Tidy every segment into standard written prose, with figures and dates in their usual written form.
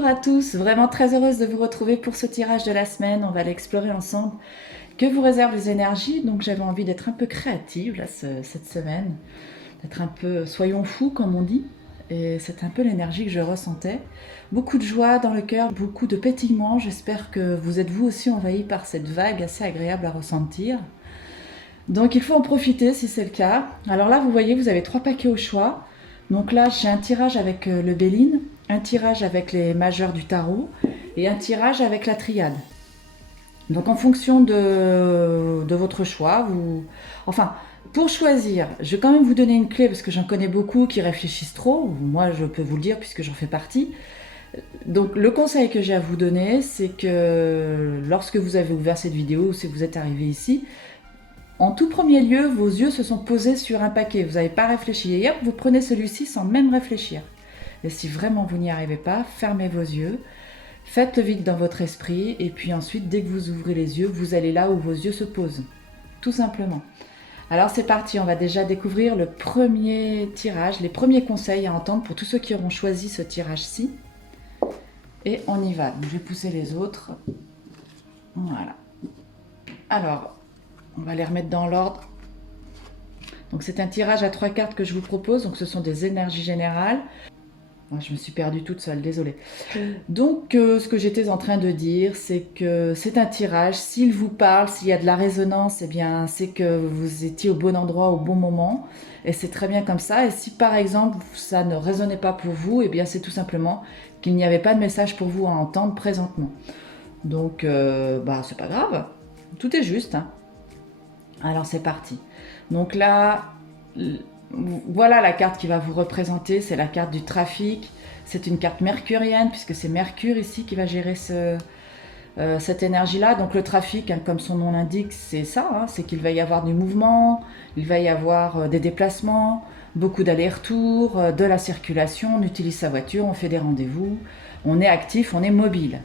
Bonjour à tous, vraiment très heureuse de vous retrouver pour ce tirage de la semaine. On va l'explorer ensemble. Que vous réservent les énergies? Donc j'avais envie d'être un peu créative là, cette semaine, d'être un peu soyons fous comme on dit. Et c'est un peu l'énergie que je ressentais. Beaucoup de joie dans le cœur, beaucoup de pétillement. J'espère que vous êtes vous aussi envahis par cette vague assez agréable à ressentir. Donc il faut en profiter si c'est le cas. Alors là vous voyez, vous avez 3 paquets au choix. Donc là j'ai un tirage avec le Béline, un tirage avec les majeurs du tarot et un tirage avec la triade. Donc en fonction de votre choix, enfin pour choisir, je vais quand même vous donner une clé parce que j'en connais beaucoup qui réfléchissent trop. Moi je peux vous le dire puisque j'en fais partie. Donc le conseil que j'ai à vous donner, c'est que lorsque vous avez ouvert cette vidéo ou si vous êtes arrivé ici, en tout premier lieu, vos yeux se sont posés sur un paquet. Vous n'avez pas réfléchi. Et hop, vous prenez celui-ci sans même réfléchir. Et si vraiment vous n'y arrivez pas, fermez vos yeux. Faites le vide dans votre esprit. Et puis ensuite, dès que vous ouvrez les yeux, vous allez là où vos yeux se posent. Tout simplement. Alors c'est parti, on va déjà découvrir le premier tirage, les premiers conseils à entendre pour tous ceux qui auront choisi ce tirage-ci. Et on y va. Donc, je vais pousser les autres. Voilà. Alors, on va les remettre dans l'ordre. Donc c'est un tirage à 3 cartes que je vous propose. Donc ce sont des énergies générales. Moi, je me suis perdue toute seule, désolée. Donc ce que j'étais en train de dire, c'est que c'est un tirage. S'il vous parle, s'il y a de la résonance, eh bien c'est que vous étiez au bon endroit au bon moment. Et c'est très bien comme ça. Et si par exemple ça ne résonnait pas pour vous, eh bien c'est tout simplement qu'il n'y avait pas de message pour vous à entendre présentement. Donc c'est pas grave. Tout est juste, hein. Alors c'est parti. Donc là, voilà la carte qui va vous représenter, c'est la carte du trafic. C'est une carte mercurienne puisque c'est Mercure ici qui va gérer cette énergie-là. Donc le trafic, hein, comme son nom l'indique, c'est ça, hein, c'est qu'il va y avoir du mouvement, il va y avoir des déplacements, beaucoup d'allers-retours, de la circulation, on utilise sa voiture, on fait des rendez-vous, on est actif, on est mobile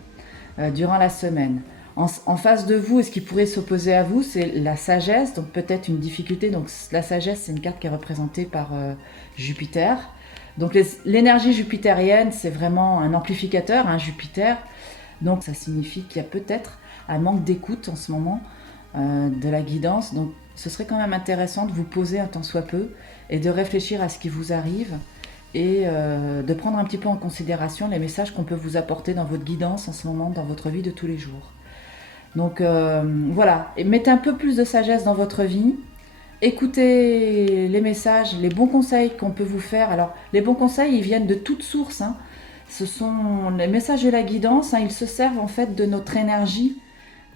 durant la semaine. En face de vous, et ce qui pourrait s'opposer à vous, c'est la sagesse, donc peut-être une difficulté. Donc la sagesse, c'est une carte qui est représentée par Jupiter. Donc l'énergie jupitérienne, c'est vraiment un amplificateur, un Jupiter. Donc ça signifie qu'il y a peut-être un manque d'écoute en ce moment, de la guidance. Donc ce serait quand même intéressant de vous poser un tant soit peu et de réfléchir à ce qui vous arrive et de prendre un petit peu en considération les messages qu'on peut vous apporter dans votre guidance en ce moment, dans votre vie de tous les jours. Donc voilà, et mettez un peu plus de sagesse dans votre vie, écoutez les messages, les bons conseils qu'on peut vous faire. Alors les bons conseils, ils viennent de toutes sources, hein. Ce sont les messages de la guidance, hein, ils se servent en fait de notre énergie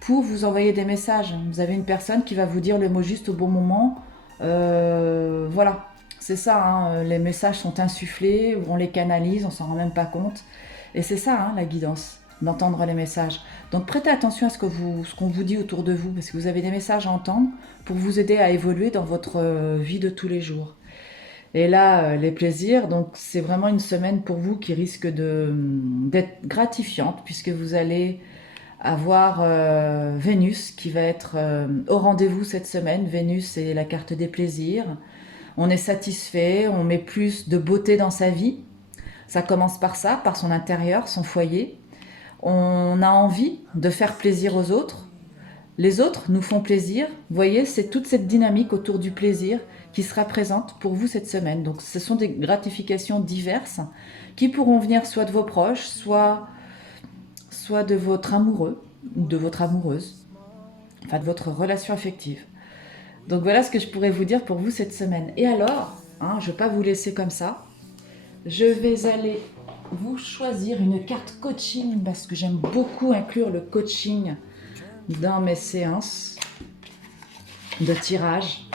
pour vous envoyer des messages. Vous avez une personne qui va vous dire le mot juste au bon moment, voilà, c'est ça, hein, les messages sont insufflés, on les canalise, on s'en rend même pas compte, et c'est ça, hein, la guidance, d'entendre les messages. Donc prêtez attention à ce qu'on vous dit autour de vous, parce que vous avez des messages à entendre pour vous aider à évoluer dans votre vie de tous les jours. Et là, les plaisirs, donc c'est vraiment une semaine pour vous qui risque d'être gratifiante, puisque vous allez avoir Vénus qui va être au rendez-vous cette semaine. Vénus, c'est la carte des plaisirs. On est satisfait, on met plus de beauté dans sa vie. Ça commence par ça, par son intérieur, son foyer. On a envie de faire plaisir aux autres. Les autres nous font plaisir. Vous voyez, c'est toute cette dynamique autour du plaisir qui sera présente pour vous cette semaine. Donc ce sont des gratifications diverses qui pourront venir soit de vos proches, soit de votre amoureux ou de votre amoureuse, enfin de votre relation affective. Donc voilà ce que je pourrais vous dire pour vous cette semaine. Et alors, hein, je ne vais pas vous laisser comme ça. Je vais aller vous choisir une carte coaching parce que j'aime beaucoup inclure le coaching dans mes séances de tirage.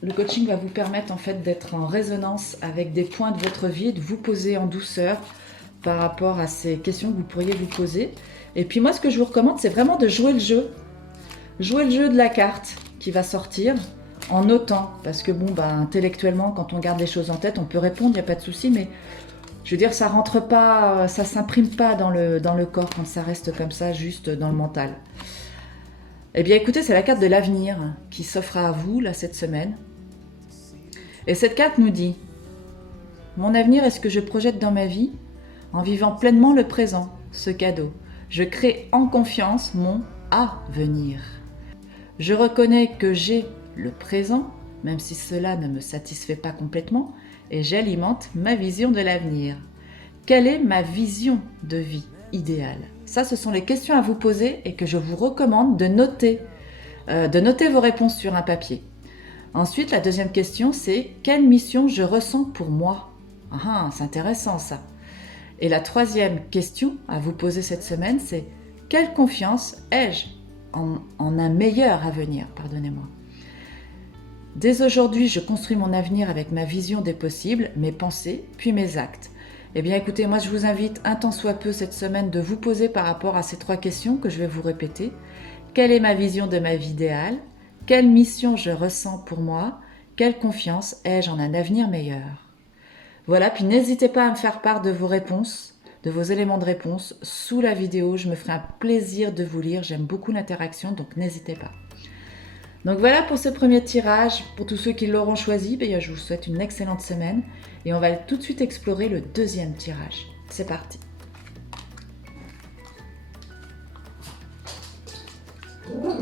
Le coaching va vous permettre en fait d'être en résonance avec des points de votre vie, de vous poser en douceur par rapport à ces questions que vous pourriez vous poser. Et puis moi, ce que je vous recommande, c'est vraiment de jouer le jeu. Jouer le jeu de la carte qui va sortir en notant. Parce que intellectuellement, quand on garde les choses en tête, on peut répondre, il n'y a pas de souci, mais je veux dire, ça rentre pas, ça s'imprime pas dans le corps quand ça reste comme ça, juste dans le mental. Eh bien écoutez, c'est la carte de l'avenir qui s'offre à vous là cette semaine. Et cette carte nous dit Mon avenir est ce que je projette dans ma vie, en vivant pleinement le présent, ce cadeau. Je crée en confiance mon avenir. Je reconnais que j'ai le présent, même si cela ne me satisfait pas complètement, et j'alimente ma vision de l'avenir. Quelle est ma vision de vie idéale? Ça, ce sont les questions à vous poser et que je vous recommande de noter vos réponses sur un papier. Ensuite, la deuxième question, c'est quelle mission je ressens pour moi? Ah, c'est intéressant ça. Et la troisième question à vous poser cette semaine, c'est quelle confiance ai-je en un meilleur avenir? Pardonnez-moi. Dès aujourd'hui, je construis mon avenir avec ma vision des possibles, mes pensées, puis mes actes. Eh bien écoutez, moi je vous invite un tant soit peu cette semaine de vous poser par rapport à ces 3 questions que je vais vous répéter. Quelle est ma vision de ma vie idéale? Quelle mission je ressens pour moi? Quelle confiance ai-je en un avenir meilleur? Voilà, puis n'hésitez pas à me faire part de vos réponses, de vos éléments de réponse sous la vidéo. Je me ferai un plaisir de vous lire. J'aime beaucoup l'interaction, donc n'hésitez pas. Donc voilà pour ce premier tirage. Pour tous ceux qui l'auront choisi, je vous souhaite une excellente semaine. Et on va tout de suite explorer le deuxième tirage. C'est parti. On va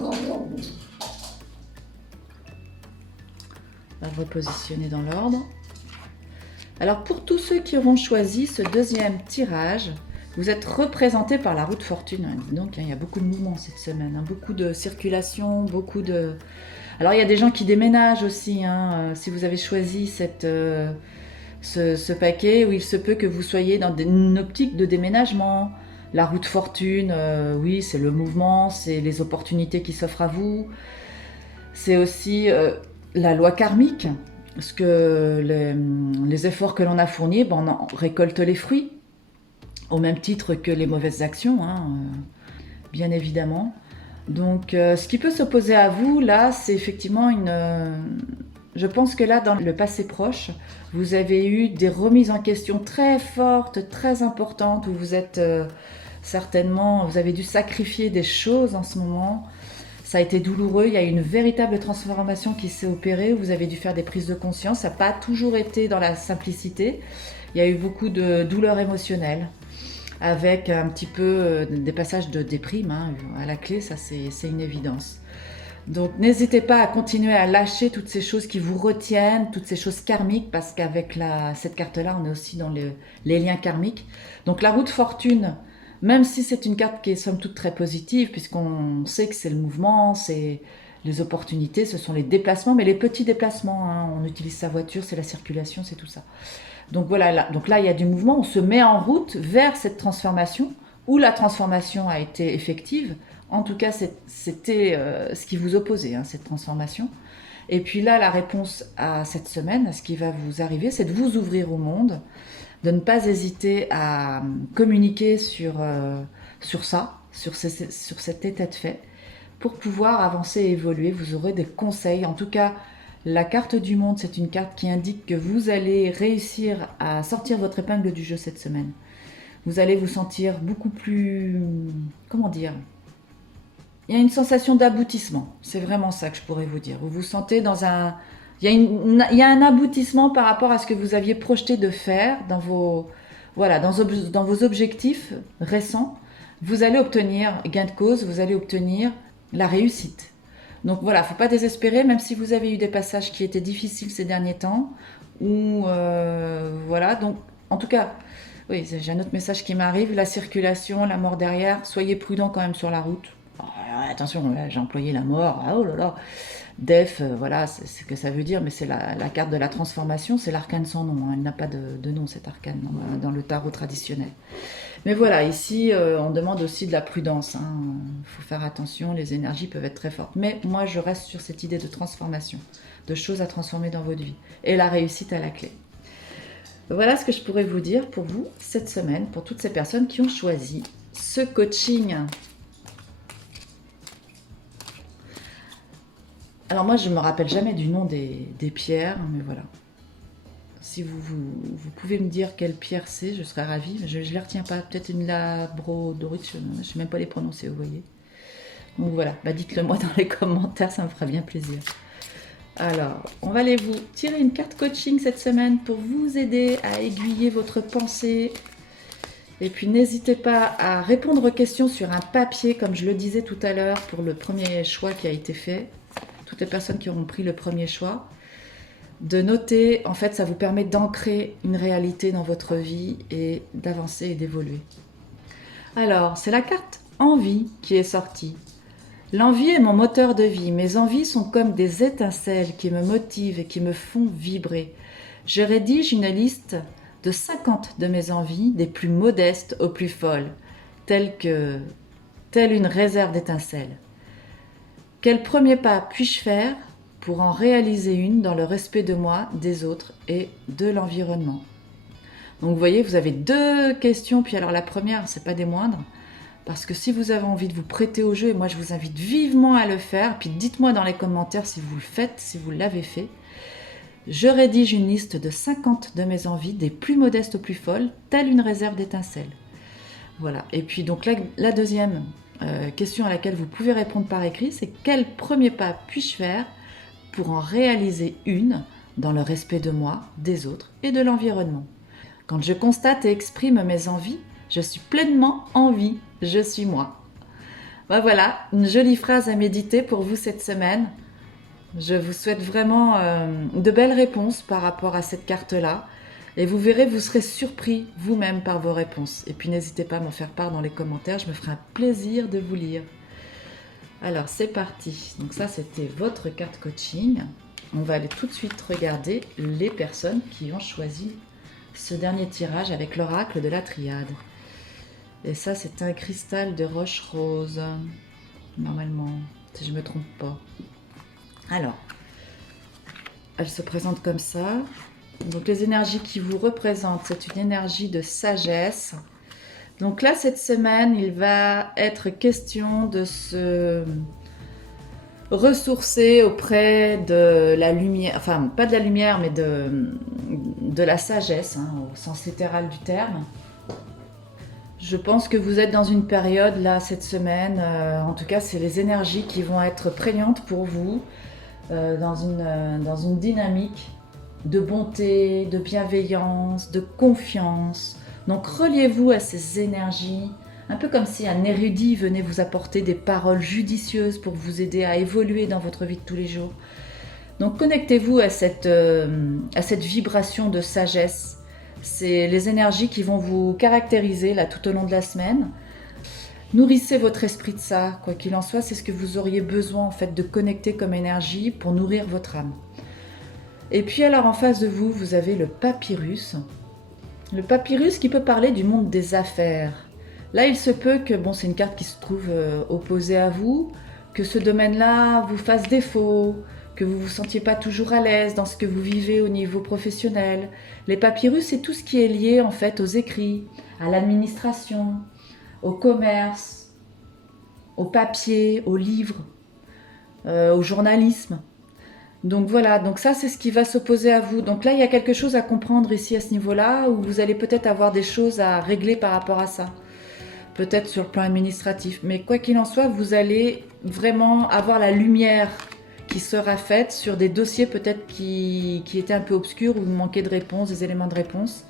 le repositionner dans l'ordre. Alors pour tous ceux qui auront choisi ce deuxième tirage, vous êtes représentés par la roue de fortune. Donc il y a beaucoup de mouvements cette semaine, beaucoup de circulation, beaucoup de... Alors il y a des gens qui déménagent aussi. Si vous avez choisi ce paquet, où il se peut que vous soyez dans une optique de déménagement. La roue de fortune, oui, c'est le mouvement, c'est les opportunités qui s'offrent à vous. C'est aussi la loi karmique, parce que les efforts que l'on a fournis, on en récolte les fruits. Au même titre que les mauvaises actions, bien évidemment. Donc, ce qui peut s'opposer à vous, là, c'est effectivement je pense que là, dans le passé proche, vous avez eu des remises en question très fortes, très importantes, où vous êtes vous avez dû sacrifier des choses en ce moment. Ça a été douloureux, il y a eu une véritable transformation qui s'est opérée, où vous avez dû faire des prises de conscience. Ça n'a pas toujours été dans la simplicité. Il y a eu beaucoup de douleurs émotionnelles, avec un petit peu des passages de déprime à la clé, ça c'est une évidence. Donc n'hésitez pas à continuer à lâcher toutes ces choses qui vous retiennent, toutes ces choses karmiques, parce qu'avec cette carte-là, on est aussi dans les liens karmiques. Donc la roue de fortune, même si c'est une carte qui est somme toute très positive, puisqu'on sait que c'est le mouvement, c'est les opportunités, ce sont les déplacements, mais les petits déplacements, on utilise sa voiture, c'est la circulation, c'est tout ça. Donc voilà, donc là il y a du mouvement, on se met en route vers cette transformation, où la transformation a été effective. En tout cas, c'était ce qui vous opposait, cette transformation. Et puis là, la réponse à cette semaine, à ce qui va vous arriver, c'est de vous ouvrir au monde, de ne pas hésiter à communiquer sur ça, sur cet état de fait, pour pouvoir avancer et évoluer. Vous aurez des conseils, en tout cas. La carte du monde, c'est une carte qui indique que vous allez réussir à sortir votre épingle du jeu cette semaine. Vous allez vous sentir beaucoup plus... Comment dire? Il y a une sensation d'aboutissement. C'est vraiment ça que je pourrais vous dire. Vous vous sentez dans un... Il y a un aboutissement par rapport à ce que vous aviez projeté de faire dans vos objectifs récents. Vous allez obtenir gain de cause, vous allez obtenir la réussite. Donc voilà, il ne faut pas désespérer, même si vous avez eu des passages qui étaient difficiles ces derniers temps. Voilà, donc en tout cas, oui, j'ai un autre message qui m'arrive, la circulation, la mort derrière, soyez prudents quand même sur la route. Oh, attention, là, j'ai employé la mort, oh là là. Def, voilà, c'est ce que ça veut dire, mais c'est la carte de la transformation, c'est l'arcane sans nom, elle n'a pas de nom cette arcane dans le tarot traditionnel. Mais voilà, ici, on demande aussi de la prudence. Il faut faire attention, les énergies peuvent être très fortes. Mais moi, je reste sur cette idée de transformation, de choses à transformer dans votre vie. Et la réussite à la clé. Voilà ce que je pourrais vous dire pour vous cette semaine, pour toutes ces personnes qui ont choisi ce coaching. Alors moi, je ne me rappelle jamais du nom des pierres, mais voilà. Si vous pouvez me dire quelle pierre c'est, je serais ravie. Je ne les retiens pas. Peut-être une labradorite, je ne sais même pas les prononcer, vous voyez. Donc voilà, dites-le moi dans les commentaires, ça me fera bien plaisir. Alors, on va aller vous tirer une carte coaching cette semaine pour vous aider à aiguiller votre pensée. Et puis n'hésitez pas à répondre aux questions sur un papier, comme je le disais tout à l'heure, pour le premier choix qui a été fait. Toutes les personnes qui auront pris le premier choix. De noter, en fait, ça vous permet d'ancrer une réalité dans votre vie et d'avancer et d'évoluer. Alors, c'est la carte envie qui est sortie. L'envie est mon moteur de vie. Mes envies sont comme des étincelles qui me motivent et qui me font vibrer. Je rédige une liste de 50 de mes envies, des plus modestes aux plus folles, telle une réserve d'étincelles. Quel premier pas puis-je faire pour en réaliser une dans le respect de moi, des autres et de l'environnement? Donc vous voyez, vous avez deux questions, puis alors la première, c'est pas des moindres, parce que si vous avez envie de vous prêter au jeu, et moi je vous invite vivement à le faire, puis dites-moi dans les commentaires si vous le faites, si vous l'avez fait. Je rédige une liste de 50 de mes envies, des plus modestes aux plus folles, telle une réserve d'étincelles. Voilà, et puis donc la deuxième question à laquelle vous pouvez répondre par écrit, c'est quel premier pas puis-je faire pour en réaliser une dans le respect de moi, des autres et de l'environnement. Quand je constate et exprime mes envies, je suis pleinement en vie, je suis moi. Ben voilà, une jolie phrase à méditer pour vous cette semaine. Je vous souhaite vraiment de belles réponses par rapport à cette carte-là. Et vous verrez, vous serez surpris vous-même par vos réponses. Et puis n'hésitez pas à m'en faire part dans les commentaires, je me ferai un plaisir de vous lire. Alors c'est parti, donc ça c'était votre carte coaching. On va aller tout de suite regarder les personnes qui ont choisi ce dernier tirage avec l'oracle de la triade. Et ça c'est un cristal de roche rose, normalement, si je ne me trompe pas. Alors, elle se présente comme ça. Donc les énergies qui vous représentent, c'est une énergie de sagesse. Donc là, cette semaine, il va être question de se ressourcer auprès de la lumière, enfin pas de la lumière, mais de la sagesse, hein, au sens littéral du terme. Je pense que vous êtes dans une période, là, cette semaine, en tout cas, c'est les énergies qui vont être prégnantes pour vous, dans une dynamique de bonté, de bienveillance, de confiance. Donc reliez-vous à ces énergies, un peu comme si un érudit venait vous apporter des paroles judicieuses pour vous aider à évoluer dans votre vie de tous les jours. Donc connectez-vous à cette vibration de sagesse. C'est les énergies qui vont vous caractériser là tout au long de la semaine. Nourrissez votre esprit de ça, quoi qu'il en soit, c'est ce que vous auriez besoin en fait de connecter comme énergie pour nourrir votre âme. Et puis alors en face de vous, vous avez le papyrus. Le papyrus qui peut parler du monde des affaires. Là, il se peut que, bon, c'est une carte qui se trouve opposée à vous, que ce domaine-là vous fasse défaut, que vous ne vous sentiez pas toujours à l'aise dans ce que vous vivez au niveau professionnel. Les papyrus, c'est tout ce qui est lié en fait aux écrits, à l'administration, au commerce, au papier, aux livres, au journalisme. Donc voilà, donc ça c'est ce qui va s'opposer à vous. Donc là il y a quelque chose à comprendre ici à ce niveau-là, où vous allez peut-être avoir des choses à régler par rapport à ça. Peut-être sur le plan administratif. Mais quoi qu'il en soit, vous allez vraiment avoir la lumière qui sera faite sur des dossiers peut-être qui étaient un peu obscurs, où vous manquez de réponse, des éléments de réponse.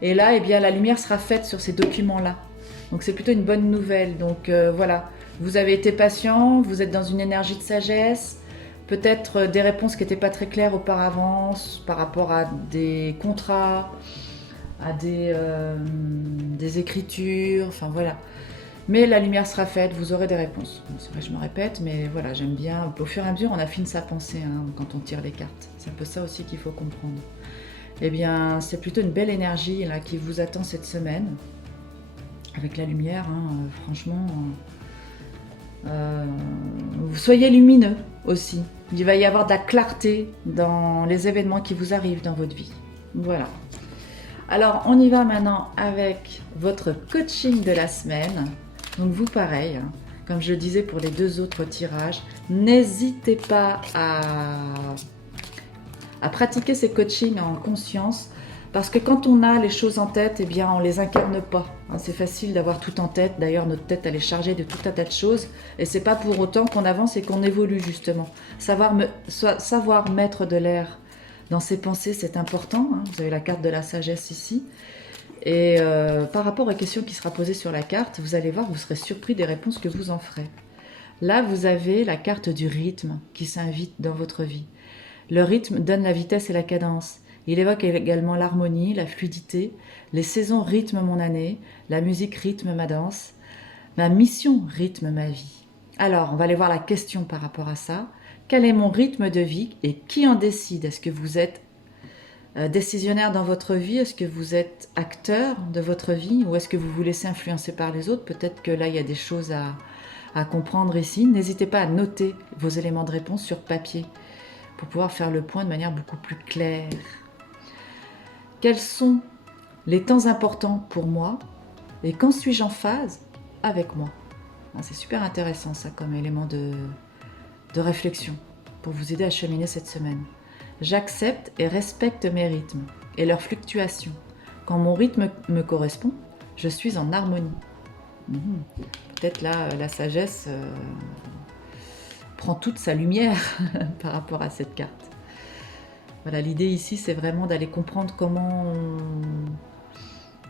Et là, eh bien, la lumière sera faite sur ces documents-là. Donc c'est plutôt une bonne nouvelle. Donc voilà, vous avez été patient, vous êtes dans une énergie de sagesse. Peut-être des réponses qui n'étaient pas très claires auparavant par rapport à des contrats, à des écritures, enfin voilà. Mais la lumière sera faite, vous aurez des réponses. Bon, c'est vrai, je me répète, mais voilà, j'aime bien. Au fur et à mesure, on affine sa pensée hein, quand on tire les cartes. C'est un peu ça aussi qu'il faut comprendre. Eh bien, c'est plutôt une belle énergie là, qui vous attend cette semaine. Avec la lumière, hein, franchement... vous soyez lumineux aussi. Il va y avoir de la clarté dans les événements qui vous arrivent dans votre vie. Voilà. Alors, on y va maintenant avec votre coaching de la semaine. Donc vous, pareil, hein, comme je le disais pour les deux autres tirages, n'hésitez pas à pratiquer ces coachings en conscience Parce que quand on a les choses en tête, eh bien, on les incarne pas. Hein, c'est facile d'avoir tout en tête. D'ailleurs, notre tête, elle est chargée de tout un tas de choses. Et c'est pas pour autant qu'on avance et qu'on évolue, justement. Savoir mettre de l'air dans ses pensées, c'est important. Hein. Vous avez la carte de la sagesse ici. Et par rapport aux questions qui sera posée sur la carte, vous allez voir, vous serez surpris des réponses que vous en ferez. Là, vous avez la carte du rythme qui s'invite dans votre vie. Le rythme donne la vitesse et la cadence. Il évoque également l'harmonie, la fluidité. Les saisons rythment mon année. La musique rythme ma danse. Ma mission rythme ma vie. Alors, on va aller voir la question par rapport à ça. Quel est mon rythme de vie et qui en décide? Est-ce que vous êtes décisionnaire dans votre vie? Est-ce que vous êtes acteur de votre vie? Ou est-ce que vous vous laissez influencer par les autres? Peut-être que là, il y a des choses à comprendre ici. N'hésitez pas à noter vos éléments de réponse sur papier pour pouvoir faire le point de manière beaucoup plus claire. Quels sont les temps importants pour moi et quand suis-je en phase avec moi? C'est super intéressant ça comme élément de réflexion pour vous aider à cheminer cette semaine. J'accepte et respecte mes rythmes et leurs fluctuations. Quand mon rythme me correspond, je suis en harmonie. Peut-être là, la sagesse prend toute sa lumière par rapport à cette carte. Voilà, l'idée ici, c'est vraiment d'aller comprendre comment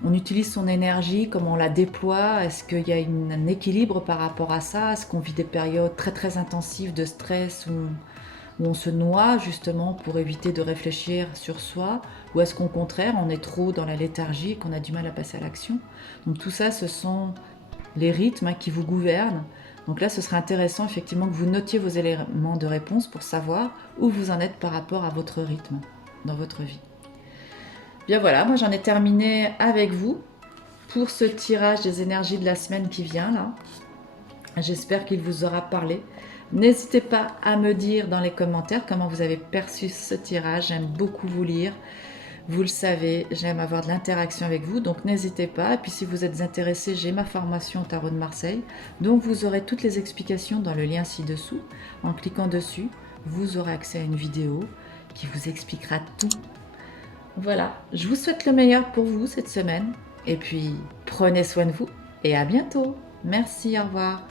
on utilise son énergie, comment on la déploie. Est-ce qu'il y a un équilibre par rapport à ça? Est-ce qu'on vit des périodes très très intensives de stress où on se noie justement pour éviter de réfléchir sur soi? Ou est-ce qu'au contraire, on est trop dans la léthargie et qu'on a du mal à passer à l'action? Donc tout ça, ce sont les rythmes qui vous gouvernent. Donc là, ce serait intéressant effectivement que vous notiez vos éléments de réponse pour savoir où vous en êtes par rapport à votre rythme dans votre vie. Bien voilà, moi j'en ai terminé avec vous pour ce tirage des énergies de la semaine qui vient là. J'espère qu'il vous aura parlé. N'hésitez pas à me dire dans les commentaires comment vous avez perçu ce tirage. J'aime beaucoup vous lire. Vous le savez, j'aime avoir de l'interaction avec vous, donc n'hésitez pas. Et puis si vous êtes intéressé, j'ai ma formation au Tarot de Marseille, donc vous aurez toutes les explications dans le lien ci-dessous. En cliquant dessus, vous aurez accès à une vidéo qui vous expliquera tout. Voilà, je vous souhaite le meilleur pour vous cette semaine. Et puis, prenez soin de vous et à bientôt. Merci, au revoir.